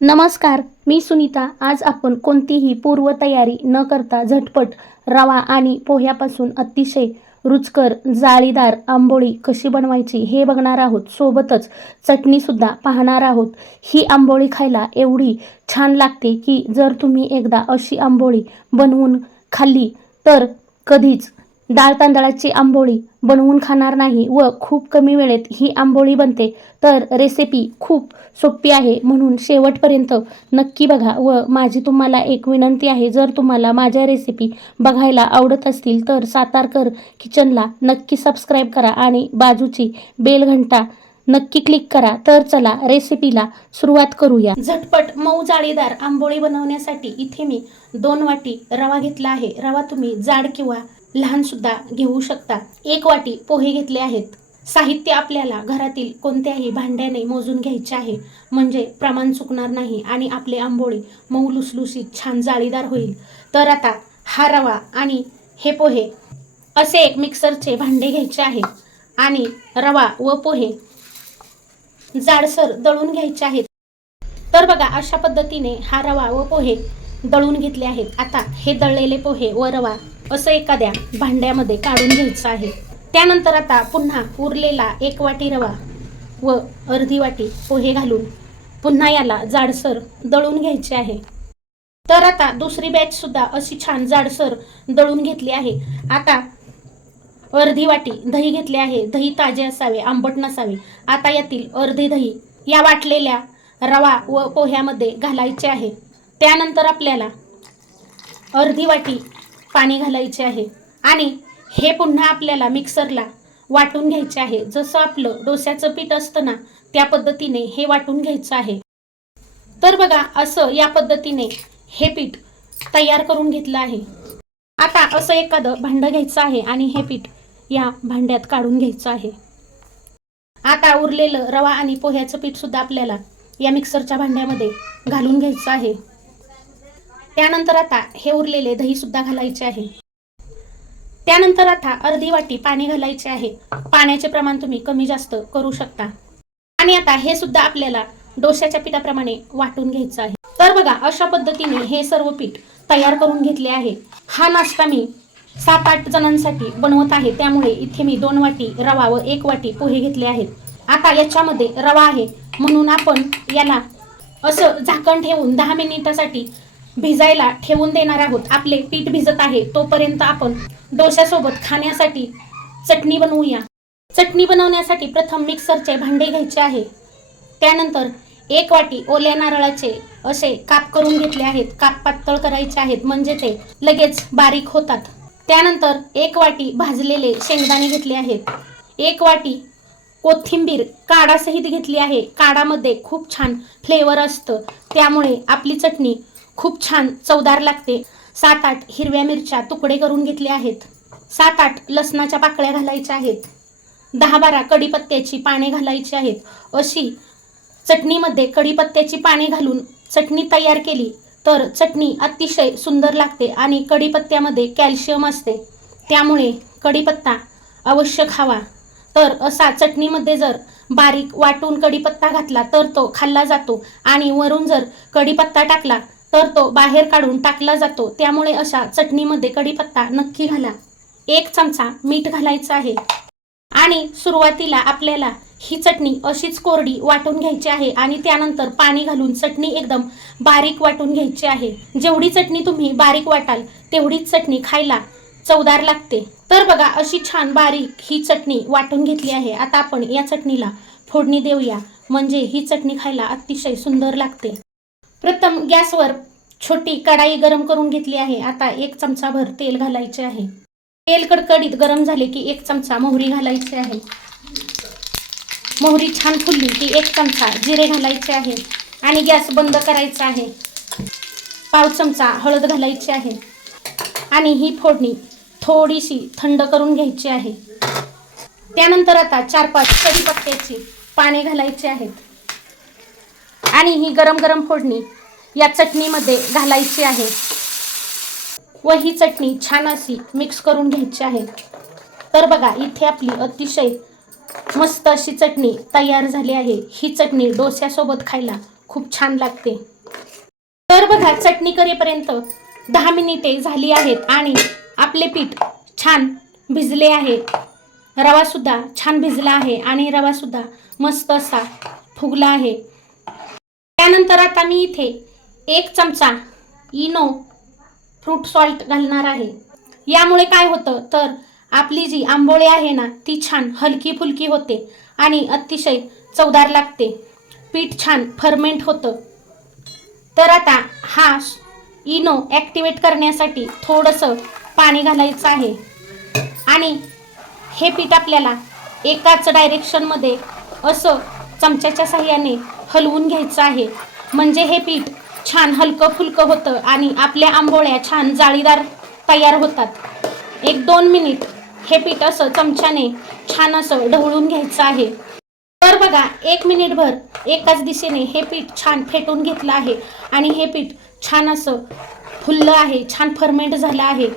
नमस्कार मी सुनीता. आज आपण कोणतीही पूर्वतयारी न करता झटपट रवा आणि पोह्यापासून अतिशय रुचकर जाळीदार आंबोळी कशी बनवायची हे बघणार आहोत. सोबतच चटणीसुद्धा पाहणार आहोत. ही आंबोळी खायला एवढी छान लागते की जर तुम्ही एकदा अशी आंबोळी बनवून खाल्ली तर कधीच डाळ तांदळाची आंबोळी बनवून खाणार नाही व खूप कमी वेळेत ही आंबोळी बनते तर रेसिपी खूप सोपी आहे म्हणून शेवटपर्यंत नक्की बघा व माझी तुम्हाला एक विनंती आहे जर तुम्हाला माझ्या रेसिपी बघायला आवडत असतील तर सातारकर किचनला नक्की सबस्क्राईब करा आणि बाजूची बेलघंटा नक्की क्लिक करा तर चला रेसिपीला सुरुवात करूया. झटपट मऊ जाळीदार आंबोळी बनवण्यासाठी इथे मी दोन वाटी रवा घेतला आहे. रवा तुम्ही जाड किंवा लहानसुद्धा घेऊ शकता. एक वाटी पोहे घेतले आहेत. साहित्य आपल्याला घरातील कोणत्याही भांड्याने मोजून घ्यायचे आहे. म्हणजे प्रमाण चुकणार नाही आणि आपले आंबोळी मऊ लुसलुसीत छान जाळीदार होईल. तर आता हा रवा आणि हे पोहे असे एक मिक्सरचे भांडे घ्यायचे आहे. आणि रवा व पोहे जाडसर दळून घ्यायचे आहेत. तर बघा अशा पद्धतीने हा रवा व पोहे दळून घेतले आहेत. आता हे दळलेले पोहे व रवा असं एखाद्या भांड्यामध्ये काढून घ्यायचं आहे. त्यानंतर आता पुन्हा उरलेला एक वाटी रवा व अर्धी वाटी पोहे घालून पुन्हा याला जाडसर दळून घ्यायचे आहे. तर आता दुसरी बॅच सुद्धा अशी छान जाडसर दळून घेतली आहे. आता अर्धी वाटी दही घेतले आहे. दही ताजे असावे आंबट नसावे. आता यातील अर्धे दही या वाटलेल्या रवा व पोह्यामध्ये घालायचे आहे. त्यानंतर आपल्याला अर्धी वाटी पाणी घालायचे आहे. आणि हे पुन्हा आपल्याला मिक्सरला वाटून घ्यायचे आहे. जसं आपलं डोस्याचं पीठ असतं ना त्या पद्धतीने हे वाटून घ्यायचं आहे. तर बघा असं या पद्धतीने हे पीठ तयार करून घेतलं आहे. आता असं एखादं भांडं घ्यायचं आहे आणि हे पीठ या भांड्यात काढून घ्यायचं आहे. आता उरलेलं रवा आणि पोह्याचं पीठ सुद्धा आपल्याला या मिक्सरच्या भांड्यामध्ये घालून घ्यायचं आहे. त्यानंतर आता हे उरलेले दही सुद्धा घालायचे आहे. त्यानंतर आता अर्धी वाटी पाणी घालायचे आहे. पाण्याचे प्रमाण तुम्ही कमी जास्त करू शकता. आणि आता हे सुद्धा आपल्याला डोश्याच्या पिठाप्रमाणे वाटून घ्यायचं आहे. तर बघा अशा पद्धतीने हे सर्व पीठ तयार करून घेतले आहे. हा नाश्ता मी सात आठ जणांसाठी बनवत आहे. त्यामुळे इथे मी दोन वाटी रवा व एक वाटी पोहे घेतले आहेत. आता याच्यामध्ये रवा आहे. म्हणून आपण याला असं झाकण ठेवून दहा मिनिटासाठी भिजायला ठेवून देणार आहोत. आपले पीठ भिजत आहे तोपर्यंत आपण डोश्यासोबत खाण्यासाठी चटणी बनवूया. चटणी बनवण्यासाठी प्रथम मिक्सरचे भांडे घ्यायचे आहे. त्यानंतर एक वाटी ओल्या नारळाचे असे काप करून घेतले आहेत. काप पातळ करायचे आहेत म्हणजे ते लगेच बारीक होतात. त्यानंतर एक वाटी भाजलेले शेंगदाणे घेतले आहेत. एक वाटी कोथिंबीर काढासहित घेतली आहे. काढामध्ये खूप छान फ्लेवर असतं. त्यामुळे आपली चटणी खूप छान चवदार लागते. सात आठ हिरव्या मिरच्या तुकडे करून घेतले आहेत. सात आठ लसणाच्या पाकळ्या घालायच्या आहेत. दहा बारा कढीपत्त्याची पाने घालायची आहेत. अशी चटणीमध्ये कढीपत्त्याची पाने घालून चटणी तयार केली तर चटणी अतिशय सुंदर लागते आणि कढीपत्त्यामध्ये कॅल्शियम असते. त्यामुळे कढीपत्ता अवश्य खावा तर असा चटणीमध्ये जर बारीक वाटून कढीपत्ता घातला तर तो खाल्ला जातो आणि वरून जर कढीपत्ता टाकला तर तो बाहेर काढून टाकला जातो. त्यामुळे अशा चटणीमध्ये कढीपत्ता नक्की घाला. एक चमचा मीठ घालायचं आहे. आणि सुरुवातीला आपल्याला ही चटणी अशीच कोरडी वाटून घ्यायची आहे आणि त्यानंतर पाणी घालून चटणी एकदम बारीक वाटून घ्यायची आहे. जेवढी चटणी तुम्ही बारीक वाटाल तेवढीच चटणी खायला चवदार लागते. तर बघा अशी छान बारीक ही चटणी वाटून घेतली आहे. आता आपण या चटणीला फोडणी देऊया. म्हणजे ही चटणी खायला अतिशय सुंदर लागते. प्रथम गॅसवर छोटी कढाई गरम करून घेतली आहे. आता एक चमचाभर तेल घालायचे आहे. तेल कडकडीत गरम झाले की एक चमचा मोहरी घालायची आहे. मोहरी छान फुलली की एक चमचा जिरे घालायचे आहे आणि गॅस बंद करायचा आहे. पाव चमचा हळद घालायची आहे आणि ही फोडणी थोडीशी थंड करून घ्यायची आहे. त्यानंतर आता चार पाच कढीपत्त्याची पाने घालायची आहेत. आणि ही गरम गरम फोडणी या चटणीमध्ये घालायची आहे. व ही चटणी छान अशी मिक्स करून घ्यायची आहे. तर बघा इथे आपली अतिशय मस्त अशी चटणी तयार झाली आहे. ही चटणी डोस्यासोबत खायला खूप छान लागते. तर बघा चटणी करेपर्यंत दहा मिनिटे झाली आहेत आणि आपले पीठ छान भिजले आहे. रवासुद्धा छान भिजला आहे आणि रवासुद्धा मस्त असा फुगला आहे. त्यानंतर आता मी इथे एक चमचा इनो फ्रूट सॉल्ट घालणार आहे. यामुळे काय होतं? तर आपली जी आंबोळी आहे ना ती छान हलकी फुलकी होते आणि अतिशय चवदार लागते. पीठ छान फर्मेंट होतं. तर आता हा इनो ॲक्टिवेट करण्यासाठी थोडंसं पाणी घालायचं आहे. आणि हे पीठ आपल्याला एकाच डायरेक्शनमध्ये असं चमच्याच्या साह्याने हलवून घ्यायचं आहे. म्हणजे हे पीठ छान हलकं फुलकं होतं आणि आपल्या आंबोळ्या छान जाळीदार तयार होतात. एक दोन मिनिट. हे पीठ असं चमच्याने छान असं ढवळून घ्यायचं आहे. तर बघा एक मिनिटभर एकाच दिशेने हे पीठ छान फेटून घेतलं आहे आणि हे पीठ छान असं फुललं आहे छान फर्मेंट झालं आहे.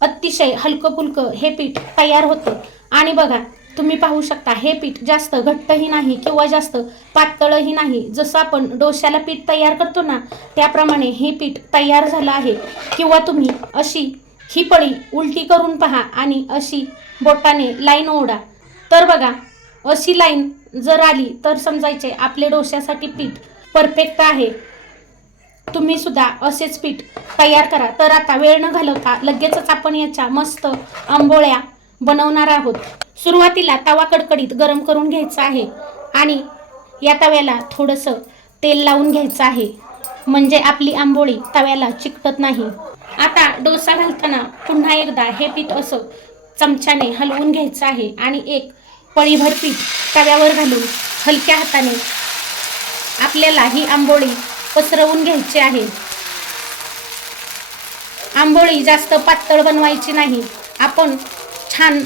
अतिशय हलकं फुलकं हे पीठ तयार होतं. आणि बघा तुम्ही पाहू शकता हे पीठ जास्त घट्टही नाही किंवा जास्त पातळही नाही. जसं आपण डोश्याला पीठ तयार करतो ना त्याप्रमाणे हे पीठ तयार झालं आहे. किंवा तुम्ही अशी ही पळी उलटी करून पहा आणि अशी बोटाने लाईन ओढा. तर बघा अशी लाईन जर आली तर समजायचे आपले डोश्यासाठी पीठ परफेक्ट आहे. तुम्ही सुद्धा असेच पीठ तयार करा. तर आता वेळ न घालवता लगेचच आपण याच्या मस्त आंबोळ्या बनवणार आहोत. सुरुवातीला तवा कडकडीत गरम करून घ्यायचा आहे आणि या तव्याला थोडंसं तेल लावून घ्यायचं आहे. म्हणजे आपली आंबोळी तव्याला चिकटत नाही. आता डोसा घालताना पुन्हा एकदा हे पीठ असं चमच्याने हलवून घ्यायचं आहे आणि एक पळीभर पीठ तव्यावर घालून हलक्या हाताने आपल्याला ही आंबोळी पसरवून घ्यायची आहे. आंबोळी जास्त पातळ बनवायची नाही. आपण छान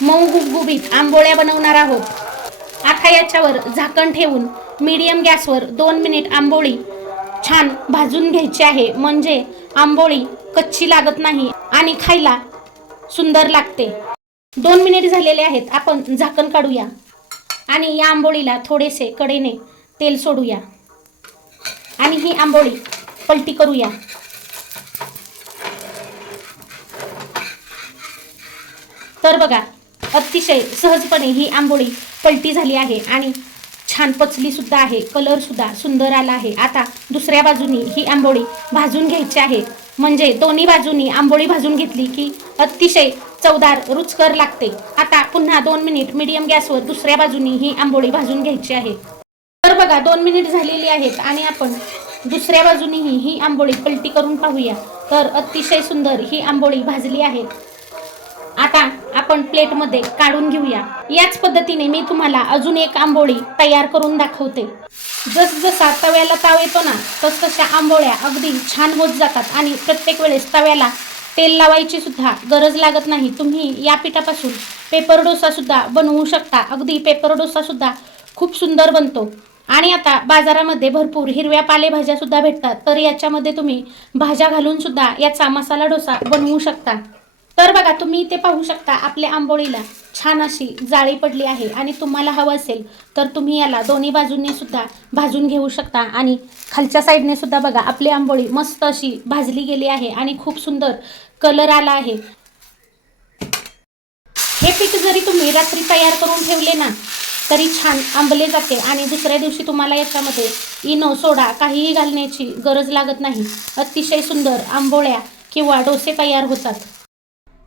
मऊ गुबगुबीत आंबोळ्या बनवणार आहोत. आता याच्यावर झाकण ठेवून मीडियम गॅसवर दोन मिनिट आंबोळी छान भाजून घ्यायची आहे. म्हणजे आंबोळी कच्ची लागत नाही आणि खायला सुंदर लागते. दोन मिनिट झालेले आहेत. आपण झाकण काढूया. आणि या आंबोळीला थोडेसे कडेने तेल सोडूया. आणि ही आंबोळी पलटी करूया. तर बघा अतिशय सहजपणे ही आंबोळी पलटी झाली आहे आणि छान पचली सुद्धा आहे. कलर सुद्धा सुंदर आला आहे. आता दुसऱ्या बाजूनी ही आंबोळी भाजून घ्यायची आहे. म्हणजे दोन्ही बाजूनी आंबोळी भाजून घेतली की अतिशय चवदार रुचकर लागते. आता पुन्हा दोन मिनिट मीडियम गॅसवर दुसऱ्या बाजूनी ही आंबोळी भाजून घ्यायची आहे. तर बघा दोन मिनिट झालेली आहेत आणि आपण दुसऱ्या बाजूनीही ही आंबोळी पलटी करून पाहूया. तर अतिशय सुंदर ही आंबोळी भाजली आहे. आता आपण प्लेटमध्ये काढून घेऊया. याच पद्धतीने मी तुम्हाला अजून एक आंबोळी तयार करून दाखवते. जसजसा तव्याला ताव येतो ना तसतशा आंबोळ्या अगदी छान होत जातात आणि प्रत्येक वेळेस तव्याला तेल लावायची सुद्धा गरज लागत नाही. तुम्ही या पिठापासून पेपर डोसा सुद्धा बनवू शकता. अगदी पेपर डोसा सुद्धा खूप सुंदर बनतो. आणि आता बाजारामध्ये भरपूर हिरव्या पालेभाज्या सुद्धा भेटतात. तर याच्यामध्ये तुम्ही भाज्या घालून सुद्धा याचा मसाला डोसा बनवू शकता. तर बघा तुम्ही इथे पाहू शकता आपल्या आंबोळीला छान अशी जाळी पडली आहे आणि तुम्हाला हवं असेल तर तुम्ही याला दोन्ही बाजूंनी सुद्धा भाजून घेऊ शकता. आणि खालच्या साईडने सुद्धा बघा आपली आंबोळी मस्त अशी भाजली गेली आहे आणि खूप सुंदर कलर आला आहे. हे पीठ जरी तुम्ही रात्री तयार करून ठेवले ना तरी छान आंबले जाते आणि दुसऱ्या दिवशी तुम्हाला याच्यामध्ये इनो सोडा काहीही घालण्याची गरज लागत नाही. अतिशय सुंदर आंबोळ्या किंवा डोसे तयार होतात.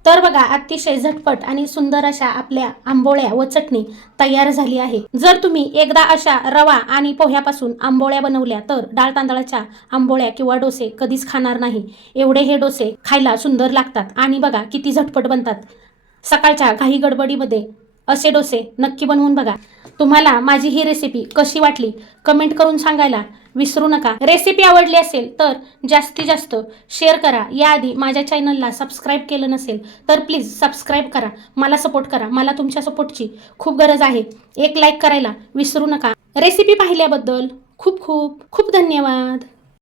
तर बघा अतिशय झटपट आणि सुंदर अशा आपल्या आंबोळ्या व चटणी तयार झाली आहे. जर तुम्ही एकदा अशा रवा आणि पोह्यापासून आंबोळ्या बनवल्या तर डाळ तांदळाच्या आंबोळ्या किंवा डोसे कधीच खाणार नाही. एवढे हे डोसे खायला सुंदर लागतात आणि बघा किती झटपट बनतात. सकाळच्या घाई गडबडीमध्ये असे डोसे नक्की बनवून बघा. तुम्हाला माझी ही रेसिपी कशी वाटली कमेंट करून सांगायला. विसरू नका. रेसिपी आवडली असेल तर जास्तीत जास्त शेअर करा. याआधी माझ्या चॅनलला सबस्क्राईब केलं नसेल तर प्लीज सबस्क्राईब करा. मला सपोर्ट करा. मला तुमच्या सपोर्टची खूप गरज आहे. एक लाईक करायला विसरू नका. रेसिपी पाहिल्याबद्दल खूप खूप खूप धन्यवाद.